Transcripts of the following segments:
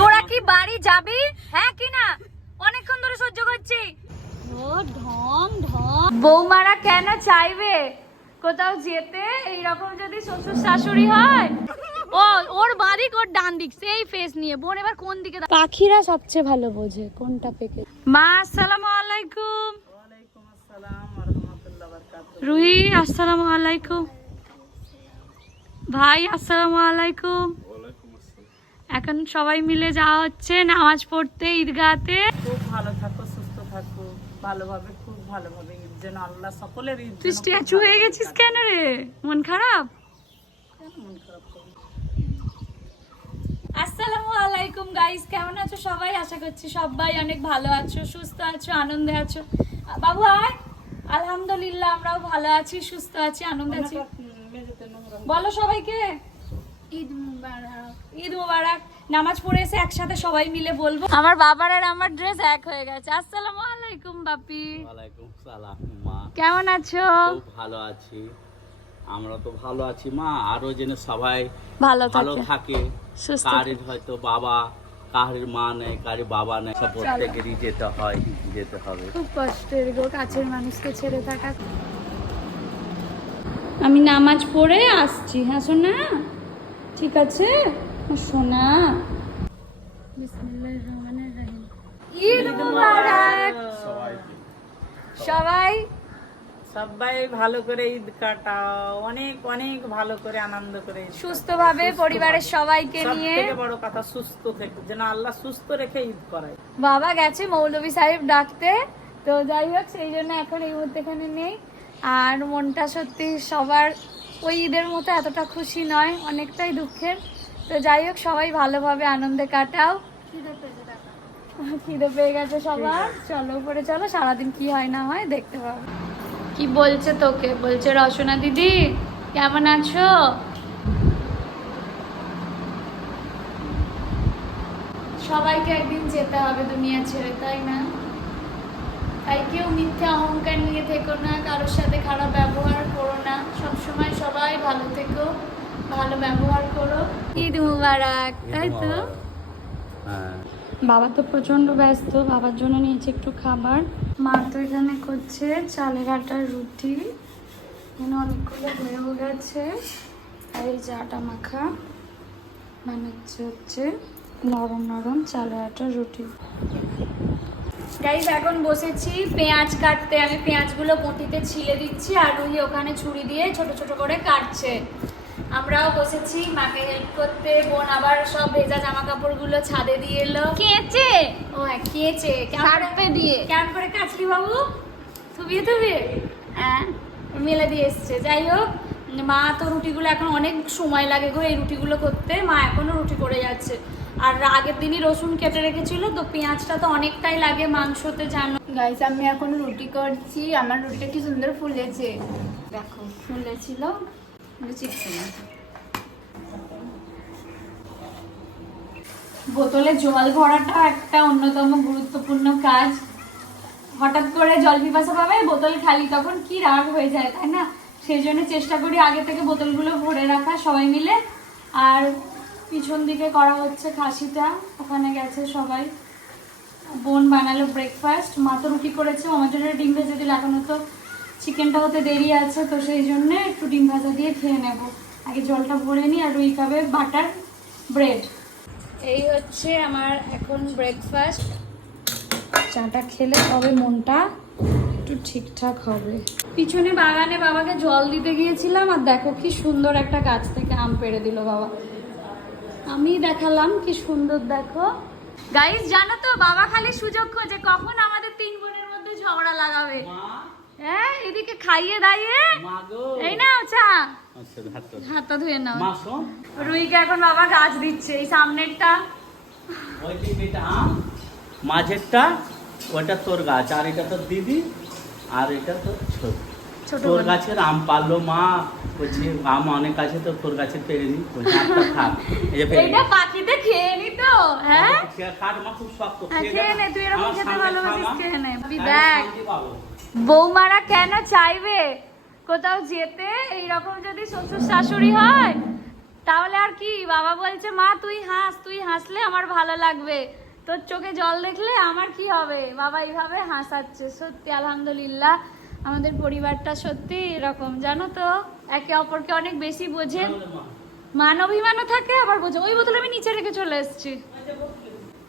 তোরা কি বাড়ি যাবি? হ্যাঁ কি না? অনেকক্ষণ ধরে সহ্য করছি। ও ঢং ঢং বৌমারা কেন চাইবে? কোথাও যেতে? এইরকম যদি শ্বশুর শাশুড়ি হয়? ও ওর বাদিক ওর ডান দিক? সেই ফেস নিয়ে। বোন এবার কোন দিকে পাখিরা সবচেয়ে ভালো বোঝে কোনটা পেকে। মা আসসালামু আলাইকুম। রুহি আসসালামু আলাইকুম। ভাই আসসালামু আলাইকুম। এখন সবাই মিলে যাওয়া হচ্ছে নামাজ পড়তে ঈদগাতে। খুব ভালো থাকো সুস্থ থাকো। ভালোভাবে খুব ভালোভাবে ঈদ যেন আল্লাহ সকলের ঈদ তুই স্ট্যাচু হয়ে গেছিস কেন রে? মন খারাপ? মন খারাপ আসসালামু আলাইকুম গাইস কেমন আছো সবাই? আশা করছি সবাই অনেক ভালো আছো সুস্থ আছো আনন্দে আছো। বাবু আয়। আলহামদুলিল্লাহ আমরাও ভালো আছি সুস্থ আছি আনন্দে আছি। বলো সবাইকে। ঈদ মুবারক। ঈদ মুবারক। নামাজ পড়ে এসে একসাথে সবাই মিলে বলব। আমার বাবার আর আমার ড্রেস এক হয়ে গেছে। আসসালামু আলাইকুম বাপি ওয়ালাইকুম সালাম মা। কেমন আছো? ভালো আছি। আমরা তো ভালো আছি মা। আরও যেন সবাই ভালো ভালো থাকে। কারের হয়তো বাবা কারের মা নেই কারি বাবা নেই। সব প্রত্যেকেরই যেতে হয় যেতে হবে। খুব কষ্টের গো কাছের মানুষকে ছেড়ে থাকা। আমি নামাজ পড়ে আসছি হ্যাঁ শোনা ঠিক আছে? সোনা। ঈদ মুবারক। সবাই। সবাই ভালো করে ঈদ কাটাও। অনেক অনেক ভালো করে আনন্দ করে সুস্থভাবে পরিবারের সবাইকে নিয়ে থেকে বড় কথা সুস্থ থেকে যেন আল্লাহ সুস্থ রেখে ঈদ করায়। বাবা গেছে মৌলভী সাহেব ডাকতে। তো যাই হোক সেই জন্য এখন এই মুহূর্তে এখানে নেই। আর মনটা সত্যি সবার ওই ঈদের মতো এতটা খুশি নয় অনেকটাই দুঃখের। তো যাই হোক সবাই ভালোভাবে আনন্দে কাটাও। খিদে পেয়ে গেছে সবার। চলো উপরে চলো সারাদিন কি হয় না হয় দেখতে পাবো। কি বলছে তোকে? বলছে রসনা দিদি কেমন আছো? সবাইকে একদিন যেতে হবে দুনিয়া ছেড়ে তাই না? তাই কেউ মিথ্যে অহংকার নিয়ে থেকো না কারোর সাথে খারাপ ব্যবহার করো না। সবসময় সবাই ভালো থেকো। ভালো ব্যবহার করো। ঈদ মুবারক তাই তো? হ্যাঁ। বাবা তো প্রচণ্ড ব্যস্ত বাবার জন্য নিয়েছে একটু খাবার। মা তো এখানে করছে চালের আটার রুটি। এখানে অনেকগুলো হয়েও গেছে। আর এই যে আটা মাখা বানাচ্ছে হচ্ছে। নরম নরম চালের আটার রুটি। গাইজ এখন বসেছি পেঁয়াজ কাটতে। আমি পেঁয়াজগুলো পটিতে ছিলে দিচ্ছি আর রুহি ওখানে ছুরি দিয়ে ছোট ছোট করে কাটছে। আমরাও বসেছি মাকে হেল্প করতে বোন আবার সব ভেজা জামা কাপড়গুলো ছাদে দিয়ে এলো। কেচে ও হ্যাঁ কেচে কাটতে দিয়ে। কেমন করে কাচলি বাবু? থুবিয়ে থুবিয়ে? হ্যাঁ মেলে দিয়ে এসছে। যাই হোক মা তো রুটিগুলো এখন অনেক সময় লাগে গো এই রুটিগুলো করতে। মা এখনও রুটি করে যাচ্ছে। আর আগের দিনই রসুন কেটে রেখেছিল তো পেঁয়াজটা তো অনেকটাই লাগে মাংসতে জানো। গাইস আমি এখন রুটি করছি। আমার রুটিটা কি সুন্দর ফুলেছে। দেখো ফুলেছিল। বোতলে জল ভরাটা একটা অন্যতম গুরুত্বপূর্ণ কাজ। হঠাৎ করে জল পিপাসা পাবে, বোতল খালি, তখন কি রাগ হয়ে যায়, তাই না? সেই জন্য চেষ্টা করি আগে থেকে বোতলগুলো ভরে রাখা সবাই মিলে। আর পিছন দিকে করা হচ্ছে খাসিটা, ওখানে গেছে সবাই। বোন বানালো ব্রেকফাস্ট মা তো রুটি করেছে আমার জন্য ডিম ভেজে দিল, এখনও তো চিকেনটা হতে দেরি আছে, তো সেই জন্য একটু ডিম ভাজা দিয়ে খেয়ে নেব। আগে জলটা ভরে নিই আর রুই খাবে বাটার ব্রেড। এই হচ্ছে আমার এখন ব্রেকফাস্ট চাটা খেলে তবে মনটা একটু ঠিকঠাক হবে। পিছনে বাগানে বাবাকে জল দিতে গিয়েছিলাম আর দেখো কি সুন্দর একটা গাছ থেকে আম পেড়ে দিল বাবা। আমি দেখালাম কি সুন্দর, দেখো। গাইস জানো তো, বাবা খালি সুযোগ খোঁজে কখন আমাদের তিন বোনের মধ্যে ঝগড়া লাগাবে। হ্যাঁ এদিকে খাইয়ে দাইয়ে। এই না আচ্ছা হাতটা ধুয়ে নাও। রুইকে এখন বাবা গাছ দিচ্ছে এই সামনেরটা। ওই যে এটা আম মাঝেরটা ওটা তোর গাছ আর এটা তোর দিদি আর এটা তোর ছোট। তোর গাছের আম পারল মা বলছে আম অনেক আছে তো তোর গাছে পেরে নি। এইটা পাখিতে খেয়ে নি তো হ্যাঁ? কাঠ মা খুব শক্ত হ্যাঁ, খেয়ে খেয়ে নে, তুই এরকম খেতে ভালোবাসিস, খেয়ে নে। দেখ। বৌমারা কেন চাইবে? কোথাও যেতে? এইরকম যদি শ্বশুর শাশুড়ি হয় তাহলে আর কি? বাবা বলছে মা তুই হাস তুই হাসলে আমার ভালো লাগবে। তোর চোখে জল দেখলে আমার কি হবে? বাবা এইভাবে হাসাচ্ছে। সত্যি আলহামদুলিল্লাহ আমাদের পরিবারটা সত্যি এরকম। জানো তো একে অপরকে অনেক বেশি বোঝে। মান। অভিমানও থাকে আবার বোঝে। ওই বোতল আমি নিচে রেখে চলে এসেছি।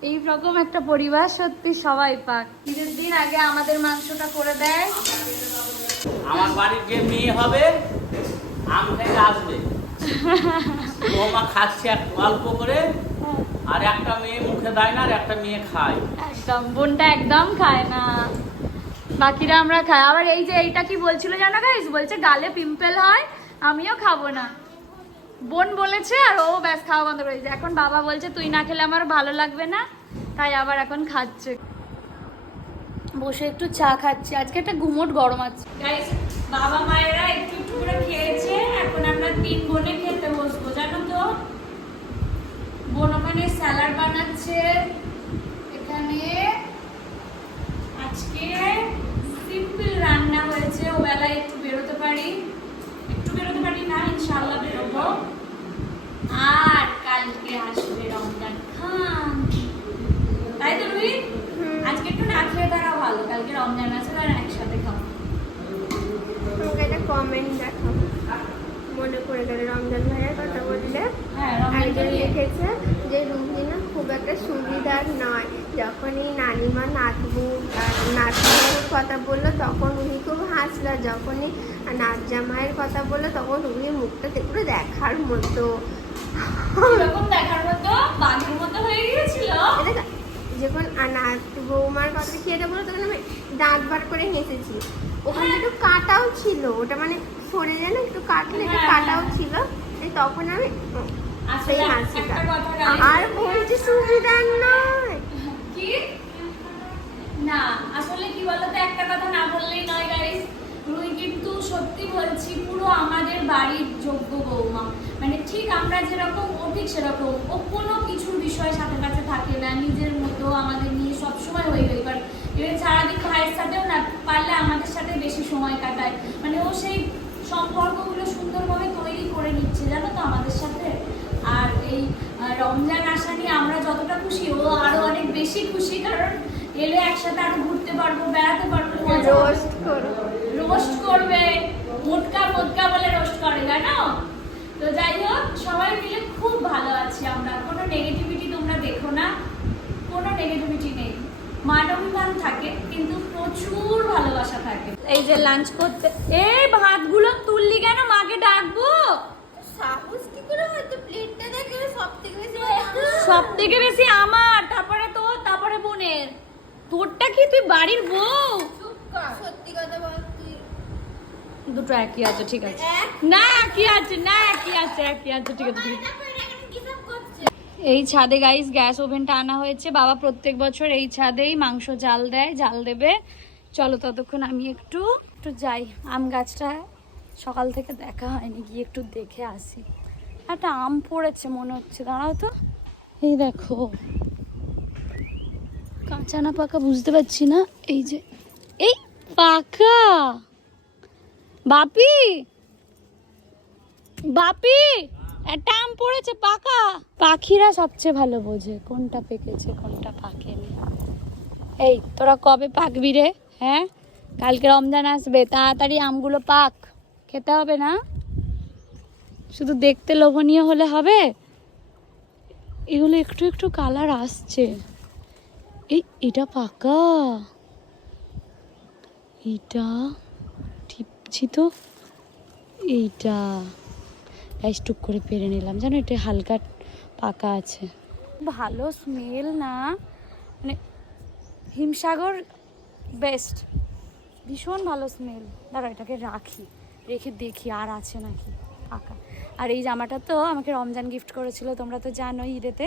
এই রকম একটা পরিবার সত্যি সবাই পাক। ঈদের দিন আগে আমাদের মাংসটা করে দেয়। আমার বাড়ির যে মেয়ে হবে আম খেতে আসবে। বৌমা খাচ্ছে অল্প করে আর একটা মেয়ে মুখে দেয় না আর একটা মেয়ে খায়। একদম বোনটা একদম খায় না। বাকিরা আমরা খাই। আবার এই যে এইটা কি বলছিল জানো গাইস বলছে গালে পিম্পল হয় আমিও খাব না। বোন বলেছে আর ও ব্যাস খাওয়া বন্ধ করে এখন বাবা বলছে, তুই না খেলে আমার ভালো লাগবে না। তাই আবার এখন খাচ্ছে। বসে একটু চা খাচ্ছি। আজকে একটা ঘুমট গরম আছে। বাবা মায়েরা একটু একটু করে খেয়েছে। এখন আমরা তিন বোনে খেতে বসবো, জানো তো? বোন ওখানে স্যালাড বানাচ্ছে এখানে আজকে সিম্পল রান্না হয়েছে ও বেলায় একটু বেরোতে পারি একটু বেরোতে পারি না ইনশাল্লাহ বেরোবো আর কালকে আসবে রমজান খান তাই তো রুহি আজকে একটু না খেয়ে থাকা ভালো কালকে রমজান আছে আর একসাথে খাব তোমাকে একটা কমেন্ট দেখো মনে করে গেলে রমজান ভাইয়ের কথা বললে হ্যাঁ রমজান একজন নিয়ে লিখেছে যে রুবিনা খুব একটা সুবিধার নয় যখনই নানিমা নাতবু আর নাতবুর কথা বলল তখন রুহি খুব হাসলো যখনই নাচ জামাইয়ের কথা বলল তখন রুহির মুখটা পুরো দেখার মতো। এরকম দেখার মতো? বাঘের মতো হয়ে গিয়েছিল? যখন বৌমার কথা খেয়ে বলল তখন আমি দাঁত বার করে হেসেছি। ওখানে একটু কাটাও ছিল ওটা মানে সরে যায় না একটু কাটলে একটু হ্যাঁ, কাটাও হ্যাঁ। ছিল তখন আমি সেই হাসিটা আর বলছি সুবিধার নয়। কি? না আসলে কি বলতো একটা কথা না বললেই নয় গাইস রুই কিন্তু সত্যি বলছি পুরো আমাদের বাড়ির যোগ্য বৌমা। মানে ঠিক আমরা যেরকম, ও ঠিক সেরকম। ও কোনো কিছুর বিষয় সাথে কাছে থাকে না, নিজের মতো আমাদের নিয়ে সবসময় হয়ে গই কারণ এবার সারাদিন ভাইয়ের সাথেও না, পারলে আমাদের সাথে বেশি সময় কাটায়। মানে ও সেই সম্পর্কগুলো সুন্দরভাবে তৈরি করে নিচ্ছে, জানো তো আমাদের সাথে? আর এই রমজান আসা নিয়ে আমরা যতটা খুশি, ও আরও অনেক বেশি খুশি, কারণ এলে একসাথে আরও ঘুরতে পারব, বেড়াতে পারব। রোস্ট করো। রোস্ট করবে মোটকা মোটকা বলে রোস্ট করে জানো? তো যাই হোক সবাই মিলে খুব ভালো আছি আমরা। কোনো নেগেটিভিটি তোমরা দেখো না কোনো নেগেটিভিটি নেই। মানবিমান থাকে কিন্তু প্রচুর ভালোবাসা থাকে। এই যে লাঞ্চ করতে এই ভাতগুলো তুললি কেন? মাকে ডাকবো? সাহস কি করে হয়তো প্লেটটা দেখে সব থেকে বেশি সব থেকে বেশি আমার তারপরে তোর তারপরে বোনের। তোরটা কি তুই বাড়ির বউ? সত্যি কথা বল। দুটো একই আছে ঠিক আছে। না একই আছে না একই আছে একই আছে ঠিক আছে ঠিক আছে। এই ছাদে গাইস গ্যাস ওভেনটা আনা হয়েছে। বাবা প্রত্যেক বছর এই ছাদেই মাংস জাল দেয় জাল দেবে। চলো ততক্ষণ আমি একটু একটু যাই। আম গাছটা সকাল থেকে দেখা হয়নি গিয়ে একটু দেখে আসি। একটা আম পড়েছে মনে হচ্ছে দাঁড়াও তো। এই দেখো। কাঁচা না পাকা বুঝতে পারছি না। এই যে এই পাকা। বাপি? বাপি? একটা আম পড়েছে পাকা পাখিরা সবচেয়ে ভালো বোঝে কোনটা পেকেছে, কোনটা পাকেনি। এই, তোরা কবে পাকবি রে? হ্যাঁ? কালকে রমজান আসবে, তাড়াতাড়ি আমগুলো পাক। খেতে হবে না? শুধু দেখতে লোভনীয় হলে হবে? এগুলো একটু একটু কালার আসছে। এই, এটা পাকা। এটা টিপছি তো। এইটা গাইস টুক করে পেরে নিলাম। জানো এটা হালকা পাকা আছে। ভালো স্মেল না। মানে হিমসাগর বেস্ট ভীষণ ভালো স্মেল দাঁড়া এটাকে রাখি। রেখে দেখি আর আছে নাকি পাকা। আর এই জামাটা তো আমাকে রমজান গিফট করেছিল, তোমরা তো জানো ঈদেতে।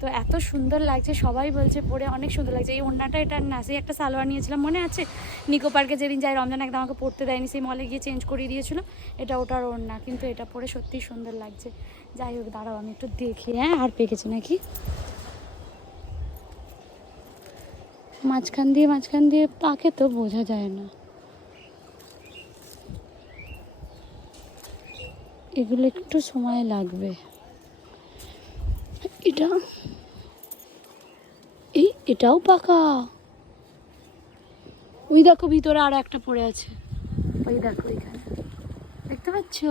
তো এত সুন্দর লাগছে, সবাই বলছে পরে অনেক সুন্দর লাগছে। এই ওড়নাটা, এটা না, সেই একটা সালোয়ার নিয়েছিলাম, মনে আছে? নিকো পার্কে যেদিন যাই রমজান একদম আমাকে পরতে দেয়নি, সেই মলে গিয়ে চেঞ্জ করিয়ে দিয়েছিল। এটা ওটার ওড়না, কিন্তু এটা পরে সত্যিই সুন্দর লাগছে। যাই হোক, দাঁড়াও, আমি একটু দেখি হ্যাঁ আর পেকেছে নাকি? মাঝখান দিয়ে মাঝখান দিয়ে পাকে তো বোঝা যায় না। এগুলো একটু সময় লাগবে। এটা? এই, এটাও পাকা। ওই দেখো, ভিতরে আর একটা পড়ে আছে। ওই দেখো, এখানে। দেখতে পাচ্ছ?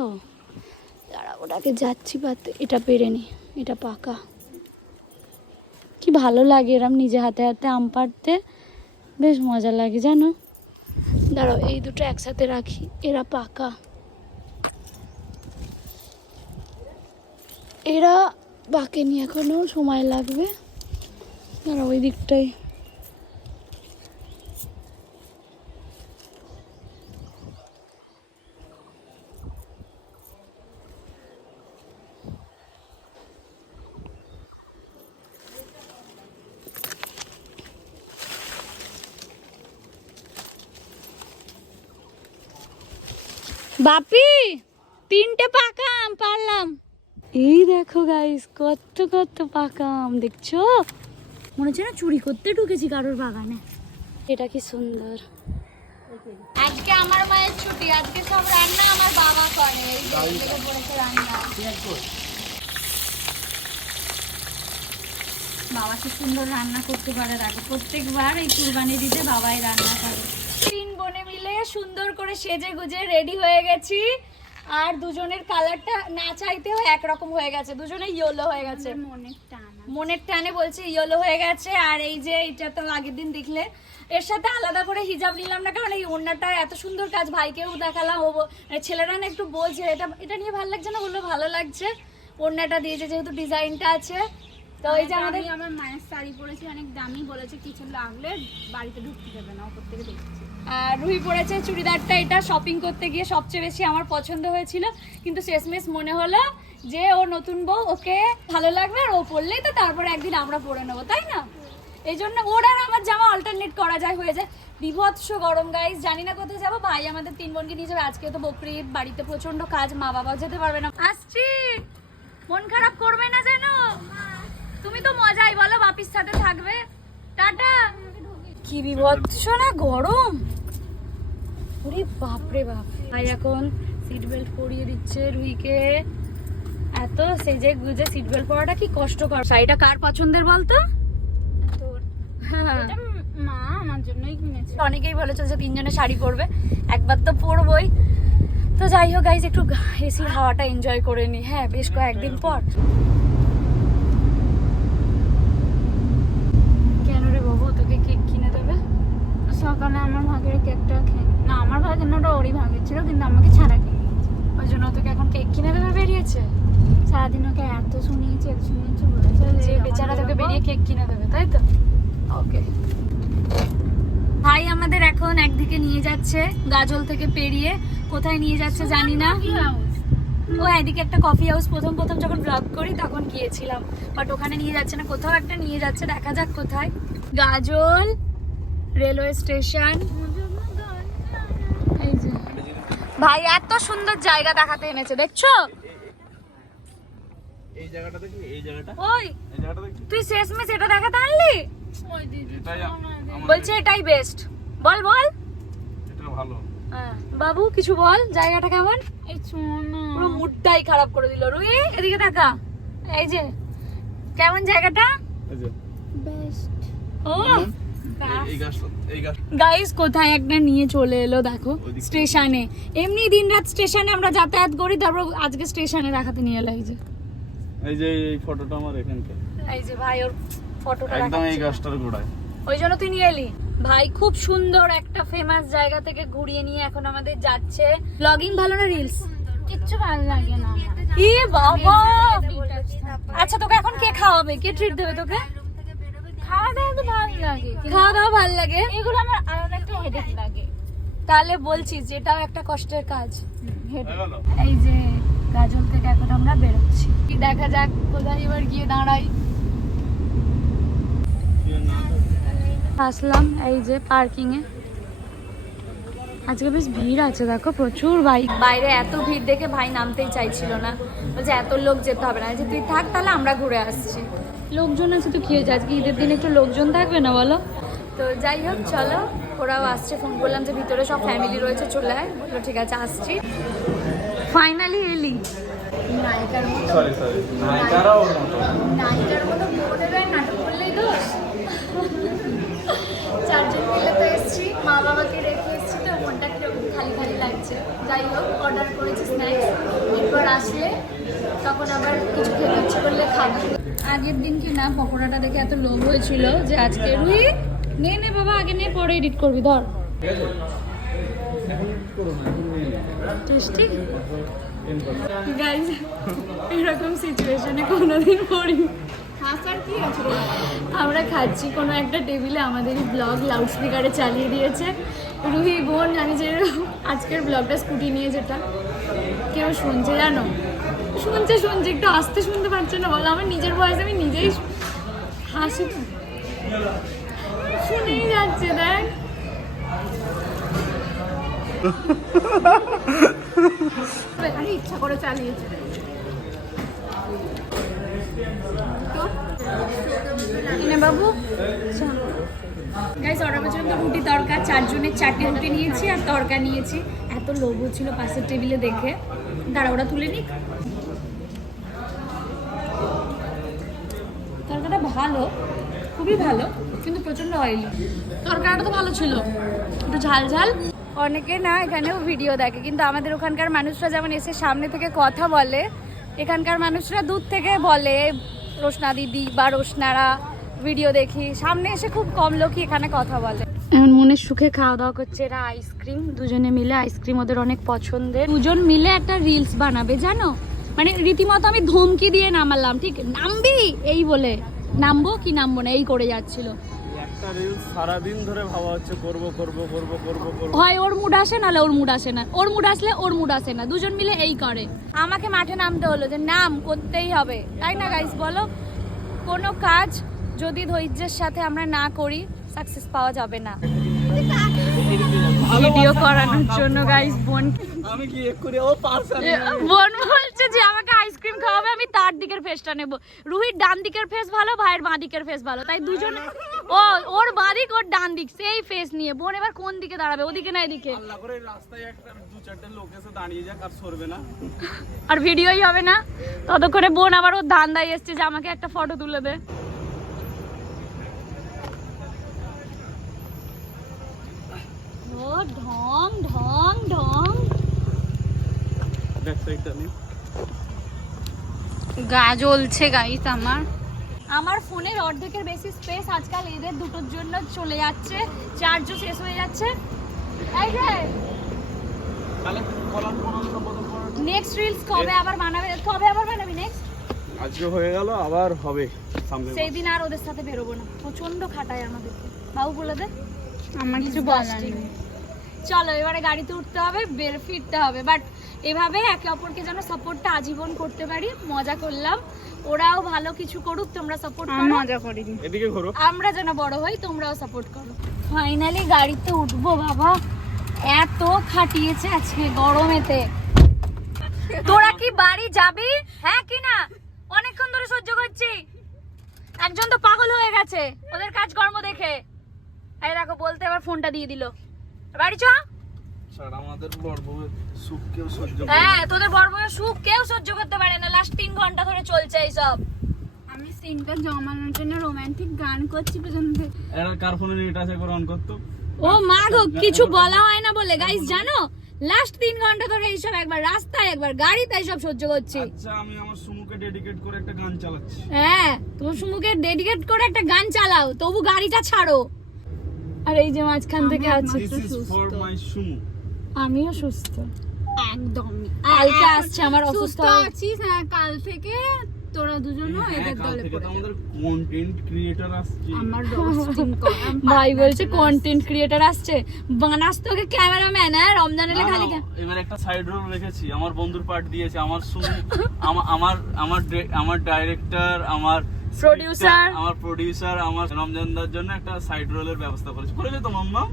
দাঁড়া ওটাকে যাচ্ছি পাতে এটা পেরে নি। এটা পাকা। কি ভালো লাগে এরম নিজে হাতে হাতে আম পাড়তে। বেশ মজা লাগে, জানো? দাঁড়াও, এই দুটো একসাথে রাখি। এরা পাকা। এরা পাকেনি এখনও সময় লাগবে। দাঁড়াও ওই দিকটাই বাপি তিনটে পাকা পারলাম। এই দেখো গাইস কত কত পাকা আম দেখছ? মনে হচ্ছে না চুরি করতে ঢুকেছি কারোর বাগানে। এটা কি সুন্দর। আজকে আমার মায়ের ছুটি, আজকে সব রান্না আমার বাবা করে রান্না। বাবা কি সুন্দর রান্না করতে পারে, দেখো, প্রত্যেকবার এই কুরবানি দিতে বাবাই রান্না করে। তিন বোনে মিলে সুন্দর করে সেজে গুজে রেডি হয়ে গেছি। আর দুজনের কালারটা না চাইতেও একরকম হয়ে গেছে। দুজনে ইয়েলো হয়ে গেছে। মনের টান মনের টানে বলছে ইয়েলো হয়ে গেছে আর এই যে এটা তো আগের দিন দেখলে। এর সাথে আলাদা করে হিজাব নিলাম না কারণ এই ওড়নাটা এত সুন্দর কাজ ভাইকেও দেখালাম ও ছেলেরা না একটু বলছে এটা এটা নিয়ে ভালো লাগছে না? বলল ভালো লাগছে। ওড়নাটা দিয়েছে যেহেতু ডিজাইনটা আছে তো এই যে আমাদের আমার মায়ের শাড়ি পরেছি অনেক দামি বলেছে কিছু লাগলে বাড়িতে ঢুকতে দেবে না ওপর থেকে দেখছি। আর রুহি পড়েছে, চুড়িদারটা এটা শপিং করতে গিয়ে সবচেয়ে বেশি আমার পছন্দ হয়েছিল। কিন্তু শেষমেশ মনে হলো যে ও নতুন বউ, ওকে ভালো লাগবে আর ও পরলেই তো তারপরে একদিন আমরা পরে নেব, তাই না? এই জন্য ওর আর আমার জামা অল্টারনেট করা যায়, হয়ে যায়। বিভৎস গরম গাইজ জানি না কোথায় যাব। ভাই আমাদের তিন বোনকে নিয়ে যাবে। আজকে তো বকরি, বাড়িতে প্রচণ্ড কাজ, মা বাবাও যেতে পারবে না। আসছি। মন খারাপ করবে না যেন? তুমি তো মজাই, বলো, বাপির সাথে থাকবে। টাটা। কি বিভৎস না গরম? ওরে বাপরে বাপ। ভাই এখন সিট বেল্ট পরিয়ে দিচ্ছে রুইকে। এত সেজে গুজে সিট বেল্ট পরাটা কি কষ্টকর? শাড়িটা কার পছন্দের বলতো? হ্যাঁ। মা আমার জন্যই কিনেছে। অনেকেই বলেছে যে তিনজনে শাড়ি পরবে একবার তো পরবই। তো যাই হোক গাইজ একটু এসির হাওয়াটা এনজয় করে নি। হ্যাঁ বেশ কয়েকদিন পর কেন রে বাবু তোকে কেক কিনে দেবে সকালে আমার ভাগের কেকটা খেয়ে না আমার ভাগের না ওটা ওরই ভাগের ছিল কিন্তু আমাকে ছাড়া খেয়ে দিয়েছে। ওই জন্য তোকে এখন কেক কিনে দেবে বেরিয়েছে। সারাদিন ওকে এত শুনিয়েছি এত শুনিয়েছি বলেছে যে বেচারা তোকে বেরিয়ে কেক কিনে দেবে তাই তো? ওকে। ভাই আমাদের এখন একদিকে নিয়ে যাচ্ছে গাজল থেকে পেরিয়ে। কোথায় নিয়ে যাচ্ছে জানি না। ও এদিকে একটা কফি হাউস প্রথম প্রথম যখন ব্লগ করি তখন গিয়েছিলাম। বাট ওখানে নিয়ে যাচ্ছে না কোথাও একটা নিয়ে যাচ্ছে দেখা যাক কোথায়। গাজল রেলওয়ে স্টেশন। এই যে। ভাই এত সুন্দর জায়গা দেখাতে এনেছে দেখছ? এই জায়গাটা দেখি এই জায়গাটা? ওই এই জায়গাটা দেখি তুই শেষমেশ এটা দেখাতে আনলি? ওই দিদি বলছে এটাই বেস্ট বল বল। এটা ভালো। হ্যাঁ, বাবু কিছু বল জায়গাটা কেমন? এই শোনো পুরো মুডটাই খারাপ করে দিল। রুই এদিকে তাকা এই যে কেমন জায়গাটা? বেস্ট ও গাইস কোথায় একটা নিয়ে চলে এলো দেখো স্টেশনে। এমনি দিন রাত স্টেশনে আমরা যাতায়াত করি তারপর আজকে স্টেশনে দেখাতে নিয়ে এলো এই যে। এই যে এই ফটোটা আমার এখানকার। এই যে ভাই ওর ফটোটা একদম এই গাছটার গোড়ায়। ওই জন্য তুই নিয়ে এলি। ভাই খুব সুন্দর একটা ফেমাস জায়গা থেকে ঘুরিয়ে নিয়ে এখন আমাদের যাচ্ছে। ব্লগিং ভালো না রিলস কিচ্ছু ভালো লাগে না ই বাবা আচ্ছা তোকে এখন কে খাওয়াবে? কে ট্রিট দেবে তোকে? খাওয়া দাওয়া ভালো লাগে। এগুলো আমার আলাদা একটা হেডেক লাগে। তাহলে বলছি যেটাও একটা কষ্টের কাজ। হয়ে। এই যে গাজল থেকে এখন আমরা বেরোচ্ছি। কি দেখা যাক কোথায় এবার গিয়ে দাঁড়াই। আসলাম এই যে পার্কিং এ আজকে বেশ ভিড় আছে দেখো প্রচুর বাইক বাইরে এত ভিড় দেখে ভাই নামতেই চাইছিল না। বলছে এত লোক যেতে হবে না। যে তুই থাক তাহলে আমরা ঘুরে আসছি। লোকজন আছে তো কি হয়েছে আজকে ঈদের দিন একটু লোকজন থাকবে না বলো? তো যাই হোক চলো ওরাও আসছে। ফোন করলাম যে ভিতরে সব ফ্যামিলি রয়েছে চলে আয়। বলল ঠিক আছে আসছি। ফাইনালি এলি। নায়িকার মতো। মতো। নায়িকার মতো নাটক করলেই দোষ। চারজন মিলে তো এসেছি মা বাবাকে রেখে এসেছি তো মনটা কীরকম খালি লাগছে যাই হোক অর্ডার করেছি স্ন্যাক্স এরপর আসলে তখন আবার কিছু খেতে ইচ্ছে করলে খাব। আগের দিন কি না পকোড়াটা দেখে এত লোভ হয়েছিল যে আজকে রুই নে নে বাবা আগে নে পরে এডিট করবি ধর। টেস্টি? গাইজ এরকম সিচুয়েশনে কোনোদিন পড়ি হাসার কি আছে আমরা খাচ্ছি কোনো একটা টেবিলে আমাদেরই ব্লগ লাউড স্পিকারে চালিয়ে দিয়েছে। রুহি বোন আমি যে আজকের ব্লগটা স্কুটি নিয়ে যেটা কেউ শুনছে জানো? শুনছে শুনছে একটু আস্তে শুনতে পারছে না বলো। আমার নিজের বয়স আমি নিজেই হাসি শুনেই যাচ্ছে দেখ। ইচ্ছা করে চালিয়েছে। বাবু? গাইস অর্ডার পর্যন্ত রুটি তরকা। চারজনের চারটে রুটি নিয়েছি আর তরকা নিয়েছি। এত লোভ ছিল পাশের টেবিলে দেখে। দাঁড়া ওরা তুলে নিক। তরকাটা ভালো, খুবই ভালো, কিন্তু প্রচণ্ড অয়েলি তরকাটা তো ভালো ছিল। একটু ঝাল ঝাল। অনেকে না এখানেও ভিডিও দেখে, কিন্তু আমাদের ওখানকার মানুষরা যেমন এসে সামনে থেকে কথা বলে, এখানকার মানুষরা দূর থেকে বলে রোশনা দিদি বা রোশনারা ভিডিও দেখি। সামনে এসে খুব কম লোকই এখানে কথা বলে। এখন মনের সুখে খাওয়া দাওয়া করছে এরা আইসক্রিম দুজনে মিলে আইসক্রিম ওদের অনেক পছন্দের। দুজন মিলে একটা রিলস বানাবে জানো? মানে রীতিমতো আমি ধমকি দিয়ে নামালাম ঠিক? নামবি? এই বলে। নামবো কি নামবো না এই করে যাচ্ছিল। সারাদিন ধরে ভাবা হচ্ছে করব করব করব করব করব। হয় ওর মুড আসে ওর মুড আসে না। ওর মুড আসলে ওর মুড আসে না। দুজন মিলে এই করে। আমাকে মাঠে নামতে হলো যে নাম করতেই হবে। তাই না গাইস বলো কোনো কাজ যদি ধৈর্যের সাথে আমরা না করি সাকসেস পাওয়া যাবে না। ভিডিও করানোর জন্য গাইস বোন আমি কি এক্ষুনি ও বোন বলছে যে আমাকে আইসক্রিম খাওয়াবে আমি তার দিকের ফেসটা নেব। রুহির ডান দিকের ফেস ভালো ভাইয়ের বাঁ দিকের ফেস ভালো। তাই দুজন ও ওর বাঁ দিক ওর ডান দিক সেই ফেস নিয়ে। বোন এবার কোন দিকে দাঁড়াবে ওদিকে না এদিকে? আল্লাহ করে রাস্তায় একটা দু চারটে লোক এসে দাঁড়িয়ে যাক আর সরবে না। আর ভিডিওই হবে না। ততক্ষণে বোন আবার ওর ধান্দায় এসছে যে আমাকে একটা ফটো তুলে দে। গা জ্বলছে গাইস আমার। আমার ফোনের অর্ধেকের বেশি স্পেস আজকাল এদের দুটোর জন্য চলে যাচ্ছে। চার্জও শেষ হয়ে যাচ্ছে। এই করার নেক্সট রিলস কবে আবার বানাবে? কবে আবার বানাবি নেক্সট আজকে হয়ে গেল আবার হবে সামনে সেই দিন আর ওদের সাথে বেরোবো না। প্রচণ্ড খাটায় আমাদেরকে। বাবু বলে দে। আমার কিছু বলার নেই। চলো এবারে গাড়িতে উঠতে হবে বের ফিরতে হবে। বাট এভাবে একে অপরকে যেন সাপোর্টটা আজীবন করতে পারি মজা করলাম। ওরাও ভালো কিছু করুক তোমরা সাপোর্ট করো। মজা করিনি। এদিকে ঘোরো। আমরা যেন বড় হই তোমরাও সাপোর্ট করো। ফাইনালি গাড়িতে উঠবো বাবা। এত খাটিয়েছে আজকে গরমেতে। তোরা কি বাড়ি যাবি? হ্যাঁ কি না? অনেকক্ষণ ধরে সহ্য করছি। একজন তো পাগল হয়ে গেছে। ওদের কাজকর্ম দেখে। এই দেখো বলতে এবার ফোনটা দিয়ে দিল। বাড়ি চ। স্যার আমাদের বড় সুখ কেউ সহ্য হ্যাঁ তোদের সুখ কেউ সহ্য করতে পারে না। লাস্ট তিন ঘণ্টা ধরে চলছে এইসব। আমি সিনটা জমানোর জন্য রোমান্টিক গান করছি পেছন থেকে। এরা কার ফোনে নেট আছে করে অন করতো ও মা গো কিছু বলা হয় না বলে। গাইস জানো? লাস্ট তিন ঘণ্টা ধরে এইসব একবার রাস্তায় একবার গাড়িতে এইসব সহ্য করছি। আচ্ছা আমি আমার সুমুকে ডেডিকেট করে একটা গান চালাচ্ছি। হ্যাঁ তোমার সুমুকে ডেডিকেট করে একটা গান চালাও তবু গাড়িটা ছাড়ো। আর এই যে মাঝখান থেকে আছে। This is for my Sumu. আমিও সুস্থ। একদমই। কালকে আসছে আমার অসুস্থ সুস্থ আছিস হ্যাঁ কাল থেকে তোরা দুজনও হ্যাঁ, এদের দলে পড়ে আমাদের কন্টেন্ট ক্রিয়েটর আসছে। আমার রোস্টিং কর ভাই বলছে কন্টেন্ট ক্রিয়েটার আসছে। বানাস তোকে ক্যামেরাম্যান হ্যাঁ রমজান এলে খালি এবার একটা সাইড রোল রেখেছি। আমার বন্ধুর পার্ট দিয়েছে। আমার সুমু আমা- আমার আমার আমার ডাইরেক্টর আমার Producer। আমার প্রডিউসার আমার রমজানদার জন্য একটা সাইড রোলের ব্যবস্থা করেছে। করেছে তো মাম্মা?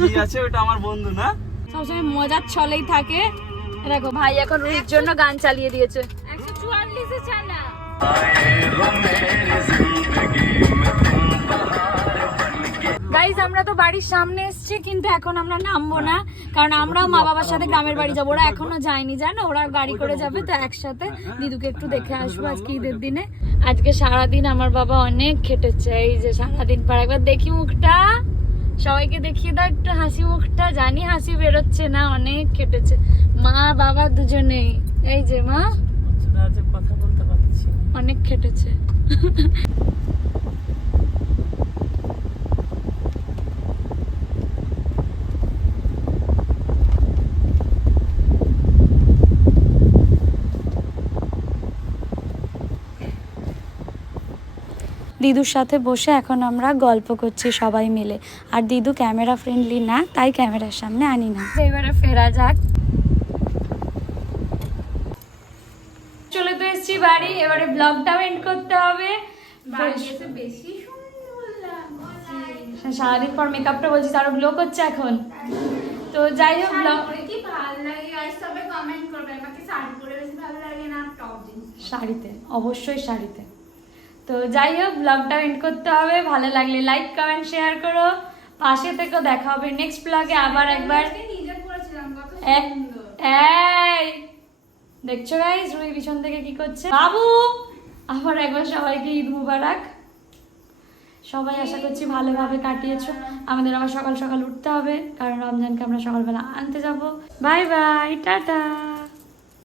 কি আছে ওটা আমার বন্ধু না? সবসময় মজার ছলেই থাকে। দেখো ভাই এখন রুহির জন্য গান চালিয়ে দিয়েছে। একশো চুয়াল্লিশে চালা গাইজ আমরা তো বাড়ির সামনে এসেছি কিন্তু এখন আমরা নামবো না কারণ আমরাও মা বাবার সাথে গ্রামের বাড়ি যাব। ওরা এখনও যায়নি জানো? ওরা গাড়ি করে যাবে তো একসাথে দিদুকে একটু দেখে আসব আজকে ঈদের দিনে। আজকে সারাদিন আমার বাবা অনেক খেটেছে এই যে সারাদিন পর একবার দেখি মুখটা। সবাইকে দেখিয়ে দাও একটু হাসি মুখটা জানি হাসি বেরোচ্ছে না অনেক কেটেছে। মা বাবা দুজনেই। এই যে মা কথা বলতে পারছি অনেক খেটেছে দিদুর সাথে বসে এখন আমরা গল্প করছি সবাই মিলে। আর দিদু ক্যামেরা ফ্রেন্ডলি না তাই ক্যামেরার সামনে আনি না। এবারে ফেরা যাক। চলে তো এসেছি বাড়ি এবারে ব্লগটাও এন্ড করতে হবে। সারাদিন পর মেকআপটা বলছি আরও গ্লো করছে এখন। তো যাই হোক ব্লগ কি ভালো লাগে গাইস সবাই কমেন্ট করবে আমাকে শাড়ি পরে বেশি ভালো লাগে না? Top jeans. শাড়িতে অবশ্যই শাড়িতে। তো যাই হোক ব্লগটা এন্ড করতে হবে। ভালো লাগলে লাইক কমেন্ট শেয়ার করো। পাশে থেকেও দেখা হবে নেক্সট ব্লগে আবার একবার। দেখছ গাইস রুই পিছন থেকে কি করছে? বাবু আবার একবার সবাইকে ঈদ মুবারক। সবাই আশা করছি ভালোভাবে কাটিয়েছো। আমাদের আবার সকাল সকাল উঠতে হবে কারণ রমজানকে আমরা সকালবেলা আনতে যাব। Bye bye tata.